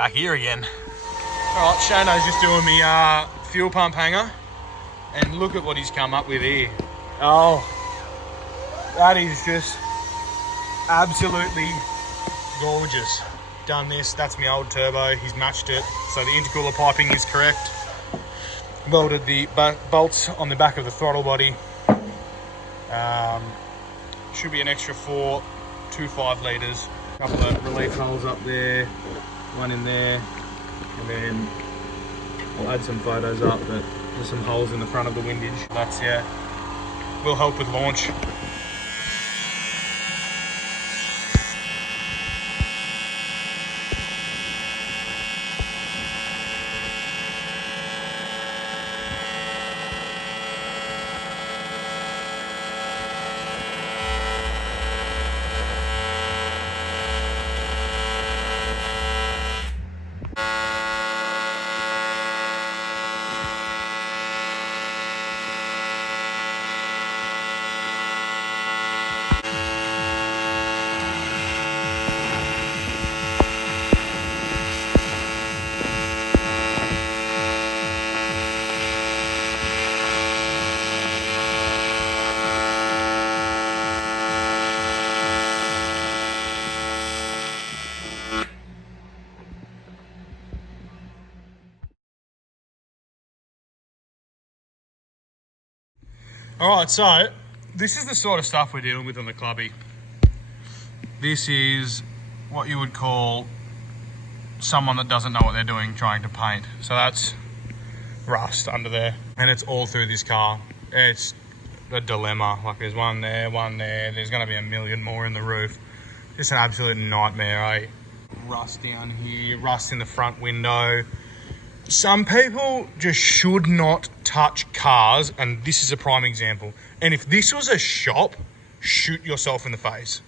back here again. All right, Shano's just doing me fuel pump hanger. And look at what he's come up with here. Oh, that is just absolutely gorgeous. Done this, that's my old turbo. He's matched it, so the intercooler piping is correct. Welded the bolts on the back of the throttle body. Should be an extra 4 2.5 litres. Couple of relief holes up there, one in there, and then I'll add some photos up, but there's some holes in the front of the windage. That's, yeah, will help with launch. Alright, so this is the sort of stuff we're dealing with on the clubby. This is what you would call someone that doesn't know what they're doing trying to paint. So that's rust under there, and it's all through this car. It's a dilemma. Like there's one there, there's going to be a million more in the roof. It's an absolute nightmare, eh? Rust down here, rust in the front window. Some people just should not touch cars, and this is a prime example. And if this was a shop, shoot yourself in the face.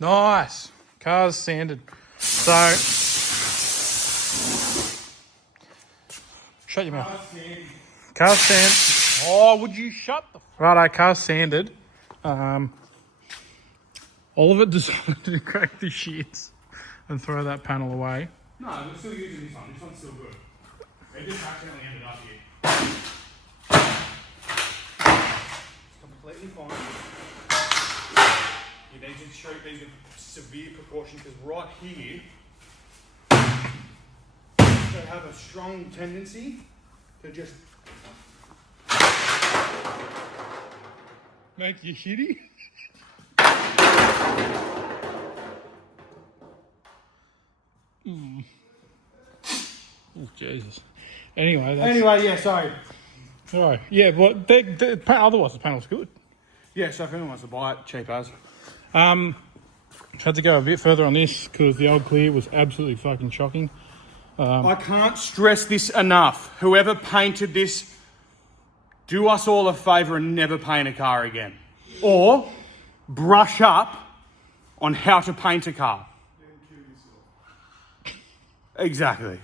Nice. Car's sanded. So, shut your mouth. Car's sanded. Oh, would you shut the... Righto, car's sanded. Oliver decided to crack the shits and throw that panel away. No, we're still using this one. This one's still good. It just accidentally ended up here. It's completely fine. You need to treat these with severe precaution, because right here, they have a strong tendency to just make you shitty. Oh, Jesus. Anyway, yeah, sorry. Sorry. Yeah, but otherwise the panel's good. Yeah, so if anyone wants to buy it, cheap as. Had to go a bit further on this because the old clear was absolutely fucking shocking. I can't stress this enough. Whoever painted this, do us all a favour and never paint a car again. Or brush up on how to paint a car. Exactly.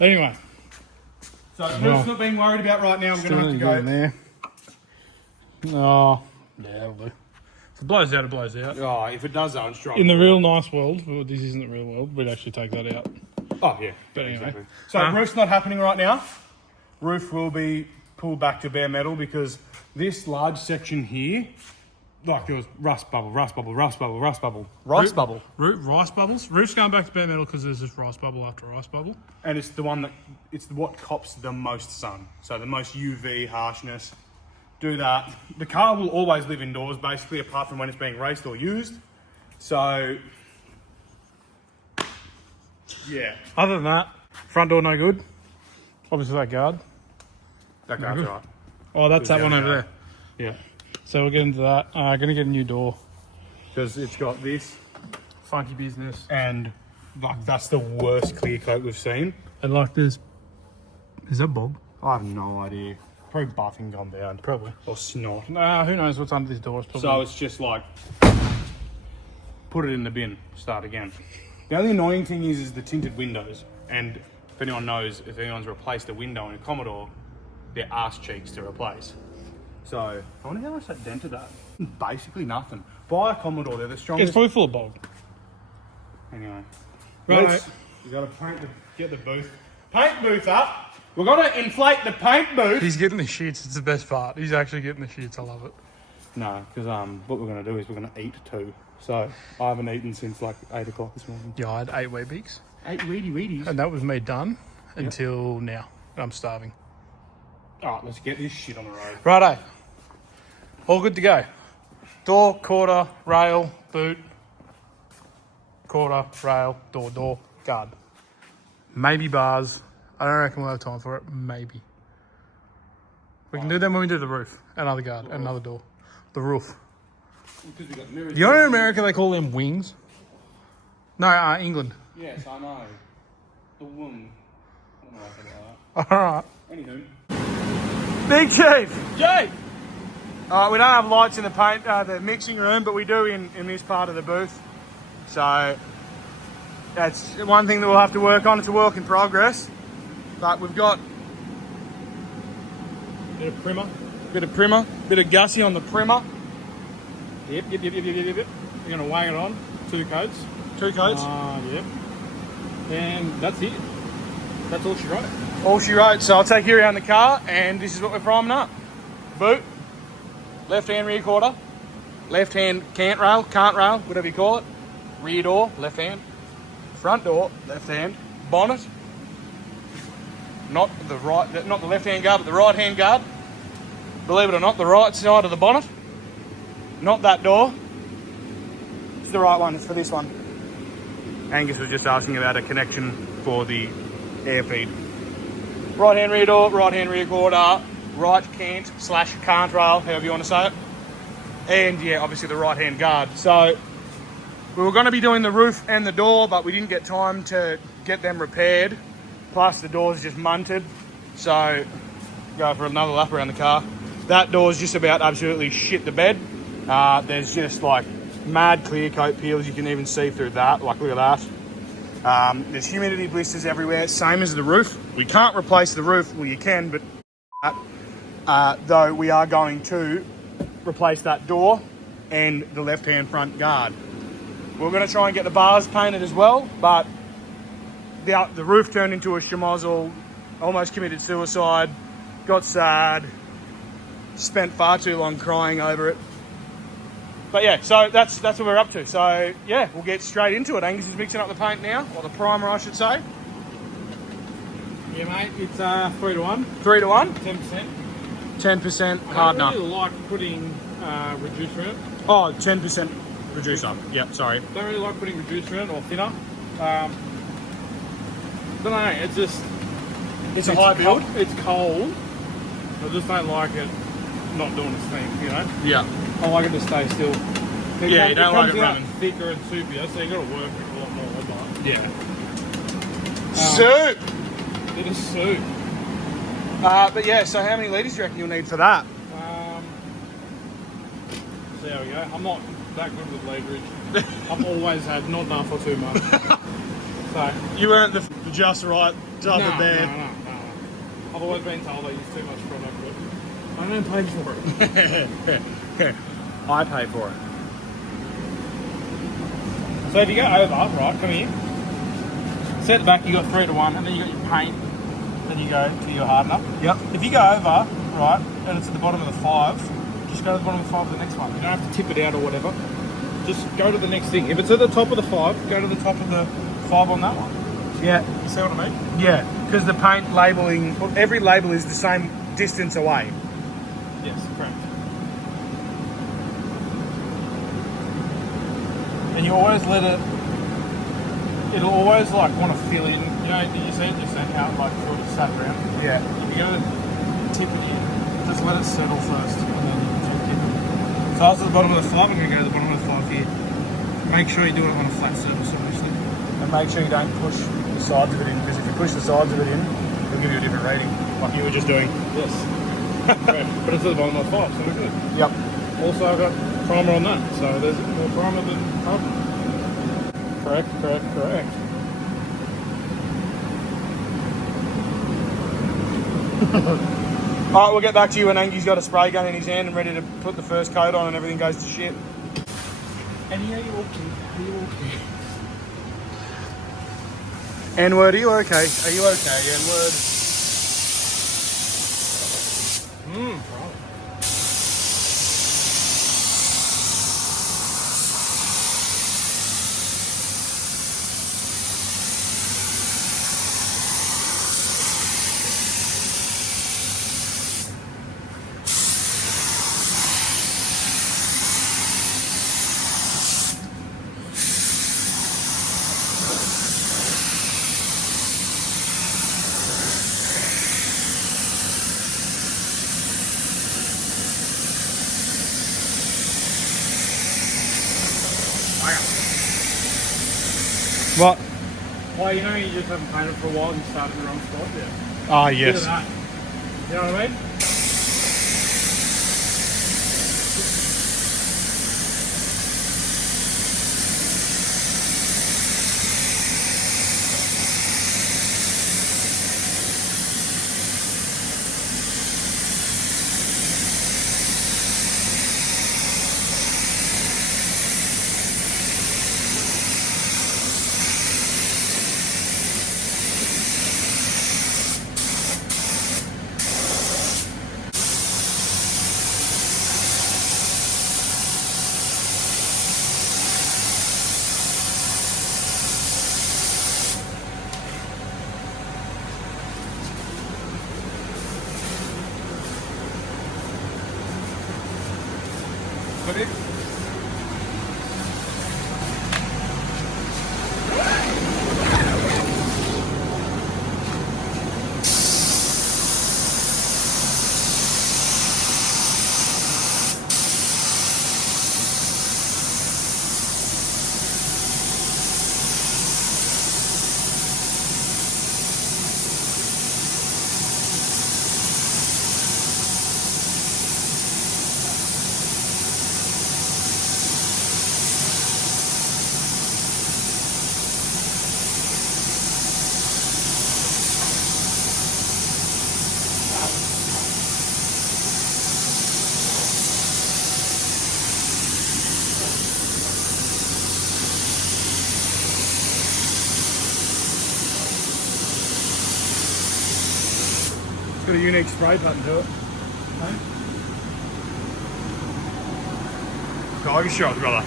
Anyway. So Ruth's not being worried about right now. I'm going to have to go. In there. Oh, yeah, that'll do. If it blows out, it blows out. Oh, if it does, I'm strong. In the real nice world, well, this isn't the real world, we'd actually take that out. Oh, yeah. But anyway. Exactly. So roof's not happening right now. Roof will be pulled back to bare metal because this large section here, like there was rust bubble. Rice bubbles. Roof's going back to bare metal because there's this rice bubble after rice bubble. And it's the one that, it's what cops the most sun. So the most UV harshness. Do that. The car will always live indoors, basically, apart from when it's being raced or used. So, yeah. Other than that, front door no good. Obviously that guard. That guard's right. Oh, that's that one over there. Yeah. So we'll get into that. Gonna get a new door. Because it's got this. Funky business. And like that's the worst clear coat we've seen. And like this. Is that Bob? I have no idea. Probably buffing gone down. Probably. Or snot. Nah, who knows what's under this door. So it's just like, put it in the bin, start again. The only annoying thing is the tinted windows. And if anyone knows, if anyone's replaced a window in a Commodore, they're arse cheeks to replace. So, I wonder how much that dented that. Basically nothing. Buy a Commodore, they're the strongest. It's probably full of bog. Anyway. Right. You got to get the paint booth up. We're going to inflate the paint booth. He's getting the shits. It's the best part. He's actually getting the shits. I love it. No, because what we're going to do is we're going to eat too. So I haven't eaten since like 8 o'clock this morning. Yeah, I had 8 Weet-Bix. 8 Weedies. And that was me done until now. I'm starving. All right, let's get this shit on the road. Righto. All good to go. Door, quarter, rail, boot. Quarter, rail, door, guard. Maybe bars. I don't reckon we'll have time for it. Maybe. We can do them when we do the roof. Another guard, another door. The roof. Because we got mirrors. You know in America they call them wings? No, England. Yes, I know. The wing. I don't know what I Alright. Anywho. Big Chief! Jake! We don't have lights in the paint, the mixing room, but we do in this part of the booth. So that's one thing that we'll have to work on. It's a work in progress. But we've got bit of primer, bit of gussy on the primer. Yep. You're gonna wang it on. 2 coats. Yep. And that's it. That's all she wrote. All she wrote. So I'll take you around the car, and this is what we're priming up. Boot, left-hand rear quarter, left-hand can't rail, whatever you call it. Rear door, left hand. Front door, left hand. Bonnet. Not the left-hand guard, but the right-hand guard. Believe it or not, the right side of the bonnet. Not that door. It's the right one. It's for this one. Angus was just asking about a connection for the air feed. Right-hand rear door, right-hand rear quarter, right can't rail, however you want to say it. And yeah, obviously the right-hand guard. So we were going to be doing the roof and the door, but we didn't get time to get them repaired. Plus the door's just munted. So go for another lap around the car. That door's just about absolutely shit the bed. There's just like mad clear coat peels. You can even see through that. Like, look at that. There's humidity blisters everywhere, same as the roof. We can't replace the roof. Well, you can, but though we are going to replace that door and the left-hand front guard. We're going to try and get the bars painted as well, but the roof turned into a schmozzle, almost committed suicide, got sad, spent far too long crying over it. But yeah, so that's what we're up to. So yeah, we'll get straight into it. Angus is mixing up the paint now, or the primer I should say. Yeah, mate, it's 3 to 1. 3 to 1? 10%. 10% hardener. I really like putting reducer in it. Oh, 10% reducer. Yep, sorry. Don't really like putting reducer in it or thinner. Don't know, it's just... It's a high build? It's cold. I just don't like it not doing its thing, you know? Yeah. I like it to stay still. Yeah, you don't like it comes out running. thicker and soupier, so you got to work it a lot more. But, Soup! It is soup. But yeah, so how many litres do you reckon you'll need for that? So there we go. I'm not that good with leverage. I've always had not enough for too much. So You weren't the just right type of bed. No. I've always been told I use too much product, but I don't pay for it. I pay for it. So if you go over, right, come here. Set back, you got 3 to 1, and then you got your paint. Then you go to your hardener. Yep. If you go over, right, and it's at the bottom of the 5, just go to the bottom of the 5 of the next one. You don't have to tip it out or whatever. Just go to the next thing. If it's at the top of the 5, go to the top of the 5 on that one. Yeah. You see what I mean? Yeah, because the paint labelling, every label is the same distance away. Yes, correct. And you always let it, it'll always like want to fill in, you know, you see it just how it like sort of sat around. Yeah. If you go to tip it in, just let it settle first and then you can tip it. So I was at the bottom of the 5, I'm going to go to the bottom of the 5 here. Make sure you do it on a flat surface obviously. And make sure you don't push the sides of it in, because if you push the sides of it in, it'll give you a different rating, like you were just doing. Yes. Right. But it's at the bottom of the 5, so we're good. Yep. Also I've got primer on that, so there's more primer than primer. Correct. Alright, we'll get back to you when Angie's got a spray gun in his hand and ready to put the first coat on and everything goes to shit. And yeah, you're okay. N-word, are you okay? Are you okay, N-word? What? Well, you know, you just haven't painted for a while and you started in the wrong spot there. Ah, Bit of yes. that. You know what I mean? Put it. It's got a unique spray pattern to it. Tiger shot, brother.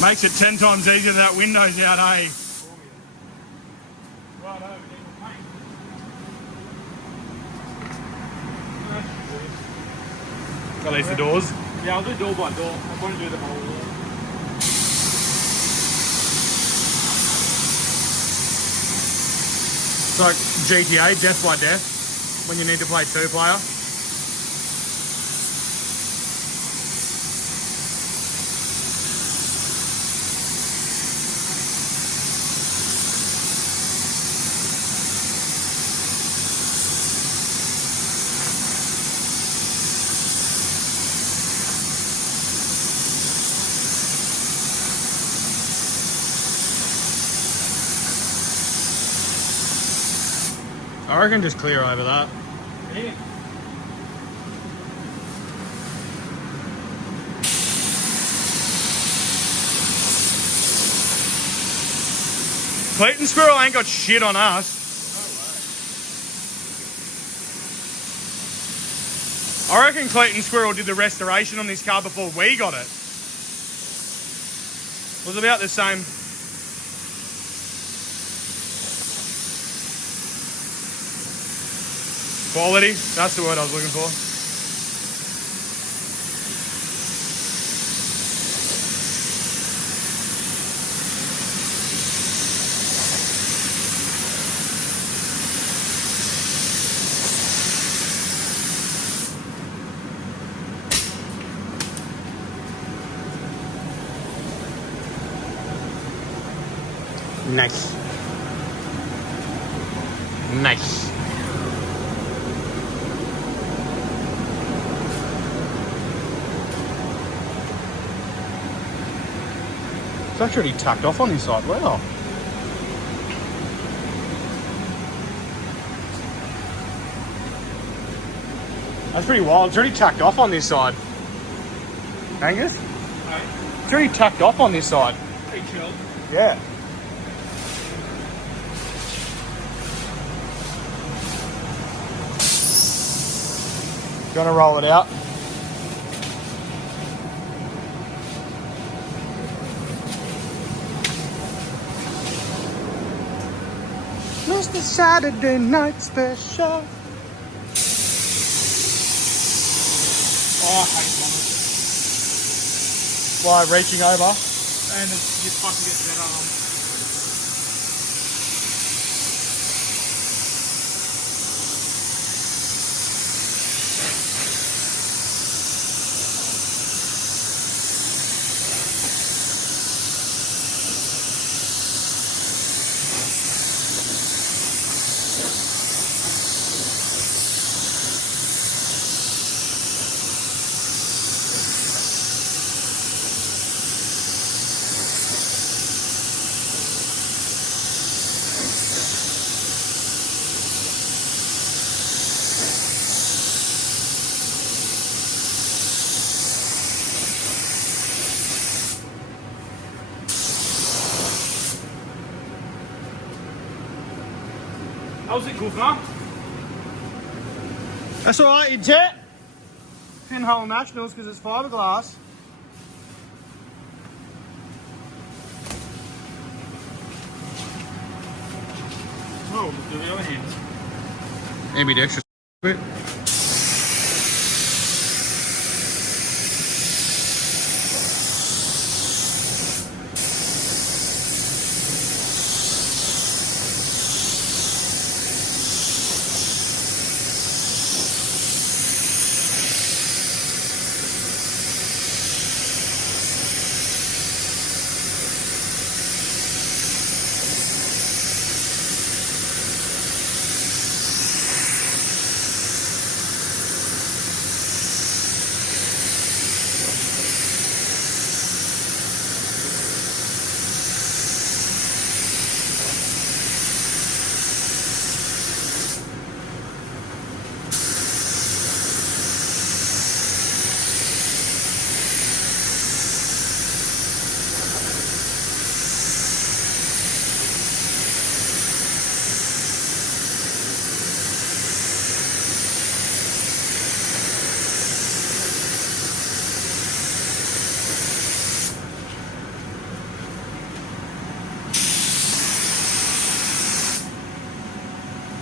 Makes it 10 times easier than that Windows out, eh? Right over, we need to paint. Got these the doors. Yeah, I'll do door by door. I won't do the whole wall. It's like GTA, death by death, when you need to play two-player. I reckon just clear over that. Yeah. Clayton Squirrel ain't got shit on us. I reckon Clayton Squirrel did the restoration on this car before we got it. It was about the same. Quality, that's the word I was looking for. Nice. Nice. It's actually tucked off on this side. Wow. That's pretty wild. It's already tucked off on this side. Angus? Hey, It's already tucked off on this side. pretty chill. Yeah. Gonna roll it out. Mr. Saturday Night Special. Oh, I hate bombers. Why, reaching over? And you fucking get better. How's it, Governor? That's alright, you jet. Pinhole Nationals because it's fiberglass. Oh, look at the other hand. Ambidextrous. Bit.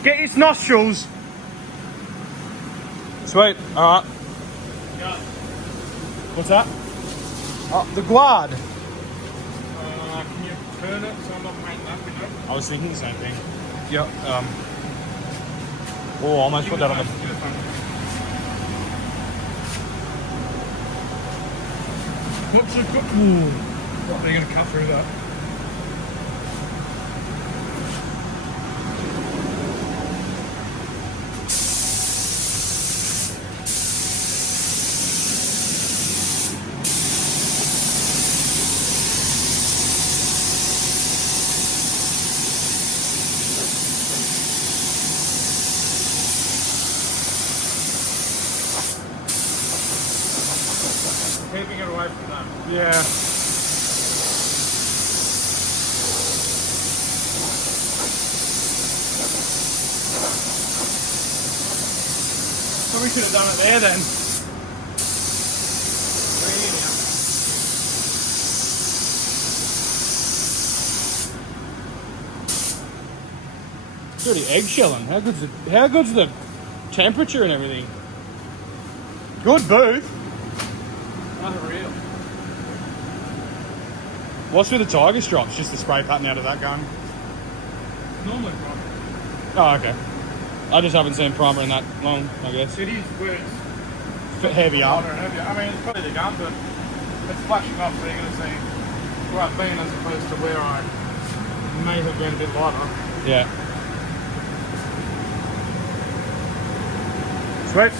Get its nostrils. Sweet. Alright. Yeah. What's that? Oh, the guard. Can you turn it so I'm not painting that window? I was thinking the same thing. Yeah. Oh, I almost put that on the. Give it a phone. What's a good? Ooh. What, are you going to cut through that? Keeping it away from that. Yeah. Probably should have done it there then. It's already eggshelling. How good's the temperature and everything? Good booth. Unreal. What's with the Tiger stripes? Just the spray pattern out of that gun? Normally primer. Oh, okay. I just haven't seen primer in that long, I guess. It is where it's Heavy up. lighter and heavier. I mean, it's probably the gun, but it's flashing off, so you're going to see where I've been as opposed to where I may have been a bit lighter. Yeah. Sweet.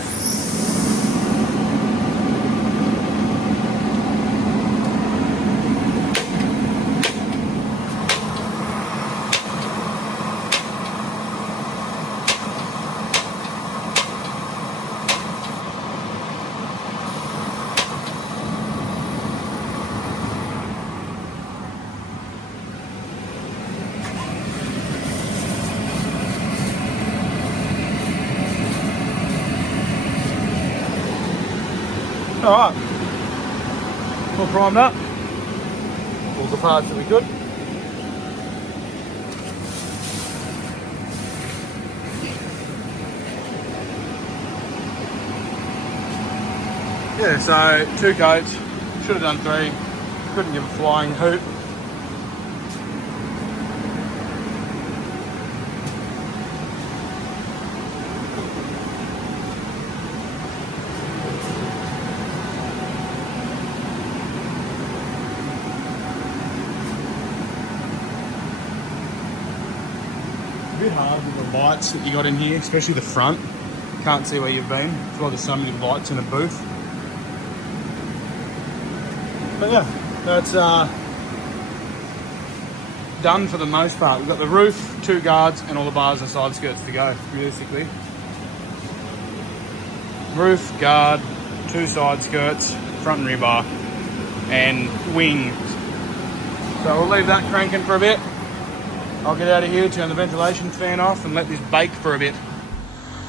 Alright, all primed up, all the parts that we could. Yeah, so 2 coats, should have done 3, couldn't give a flying hoot. A bit hard with the lights that you got in here, especially the front. Can't see where you've been. That's why there's so many lights in a booth. But yeah, that's done for the most part. We've got the roof, 2 guards, and all the bars and side skirts to go, realistically. Roof, guard, 2 side skirts, front and rear bar, and wings. So we'll leave that cranking for a bit. I'll get out of here, turn the ventilation fan off and let this bake for a bit.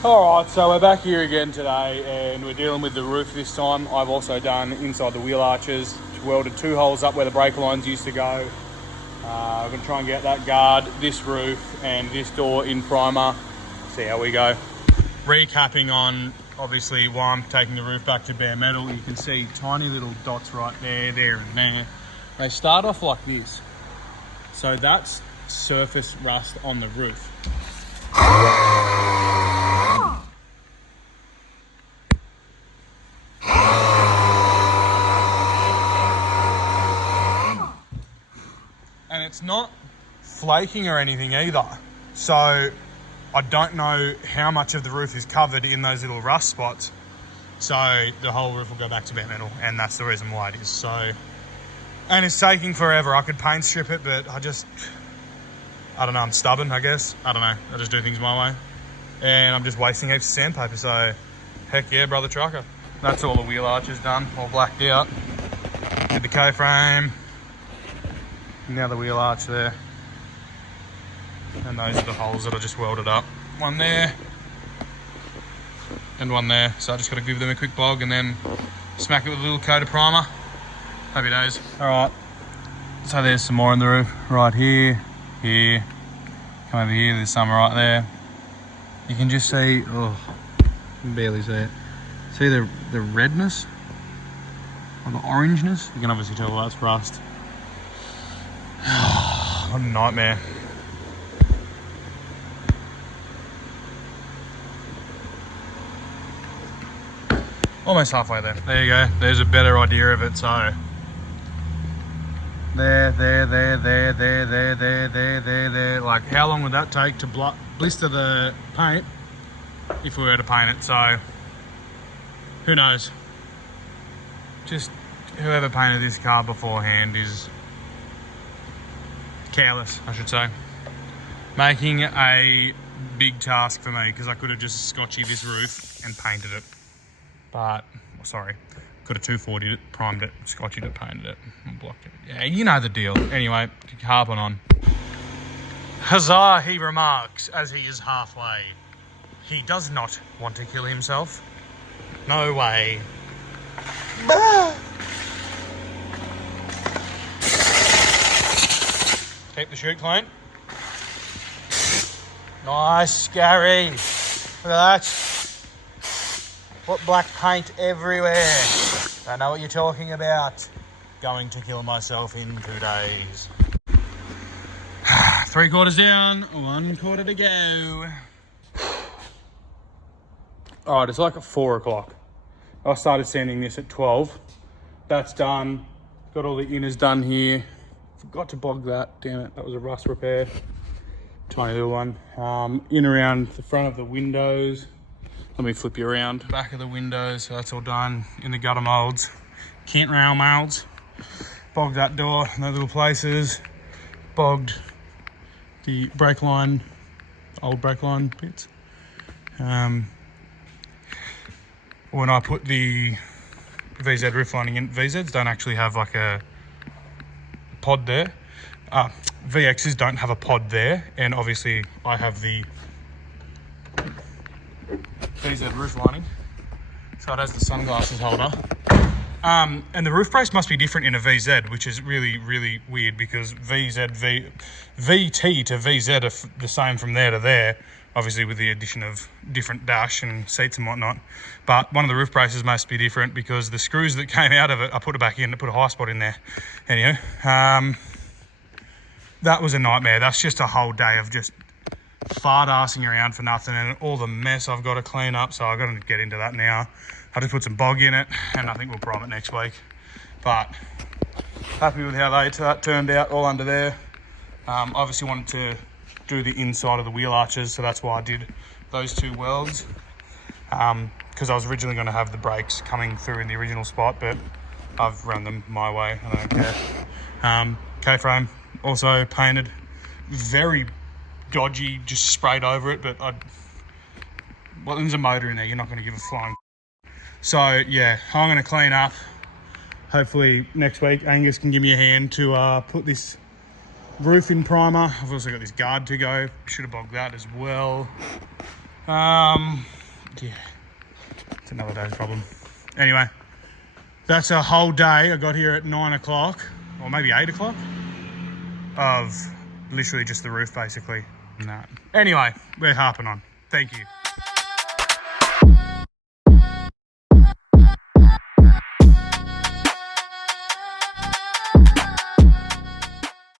Alright, so we're back here again today and we're dealing with the roof this time. I've also done inside the wheel arches, welded 2 holes up where the breaker lines used to go. I'm going to try and get that guard, this roof and this door in primer. See how we go. Recapping on, obviously, why I'm taking the roof back to bare metal. You can see tiny little dots right there, there and there. They start off like this. So that's surface rust on the roof. And it's not flaking or anything either. So I don't know how much of the roof is covered in those little rust spots. So the whole roof will go back to bare metal, and that's the reason why it is. So, and it's taking forever. I could paint strip it, but I don't know, I'm stubborn, I guess. I don't know, I just do things my way. And I'm just wasting heaps of sandpaper, so heck yeah, brother trucker. That's all the wheel arches done, all blacked out. Did the K-frame. Now the wheel arch there. And those are the holes that I just welded up. One there, and one there. So I just gotta give them a quick bog and then smack it with a little coat of primer. Happy days. All right, so there's some more in the roof, right here. Here, come over here, there's some right there. You can just see, oh, you can barely see it. See the redness? Or the orangeness? You can obviously tell that's rust. What a nightmare. Almost halfway there. There you go, there's a better idea of it, so. There. Like, how long would that take to blister the paint if we were to paint it? So, who knows? Just whoever painted this car beforehand is careless, I should say. Making a big task for me, because I could have just scotchy this roof and painted it. But, sorry. Could have 240'd it, primed it, scotched it, painted it, and blocked it. Yeah, you know the deal. Anyway, harping on. Huzzah, he remarks, as he is halfway. He does not want to kill himself. No way. Keep the chute clean. Nice, Gary. Look at that. Put black paint everywhere. I know what you're talking about. Going to kill myself in 2 days. 3 quarters down, 1 quarter to go. All right, it's like at 4 o'clock. I started sanding this at 12. That's done. Got all the inners done here. Forgot to bog that, damn it. That was a rust repair. Tiny little one. In around the front of the windows. Let me flip you around. Back of the windows, so that's all done. In the gutter moulds. Kent rail moulds. Bogged that door in those little places. Bogged the brake line, old brake line bits. When I put the VZ roof lining in, VZs don't actually have like a pod there. VXs don't have a pod there, and obviously I have the VZ roof lining, so it has the sunglasses holder. And the roof brace must be different in a VZ, which is really, really weird because VT to VZ are the same from there to there, obviously with the addition of different dash and seats and whatnot. But one of the roof braces must be different because the screws that came out of it, I put it back in, I put a high spot in there. Anyway, that was a nightmare. That's just a whole day of just fart-arsing around for nothing and all the mess I've got to clean up, so I've got to get into that now. I just put some bog in it and I think we'll prime it next week. But happy with how that turned out, all under there. Obviously wanted to do the inside of the wheel arches, so that's why I did those 2 welds. Because I was originally going to have the brakes coming through in the original spot, but I've run them my way, I don't care. K-frame also painted, very dodgy, just sprayed over it, but well, there's a motor in there, you're not going to give a flying. So yeah, I'm going to clean up. Hopefully next week Angus can give me a hand to put this roof in primer. I've also got this guard to go. Should have bogged that as well. Yeah, it's another day's problem. Anyway, that's a whole day. I got here at 9 o'clock, or maybe 8 o'clock, of literally just the roof basically. Anyway, we're harping on. Thank you.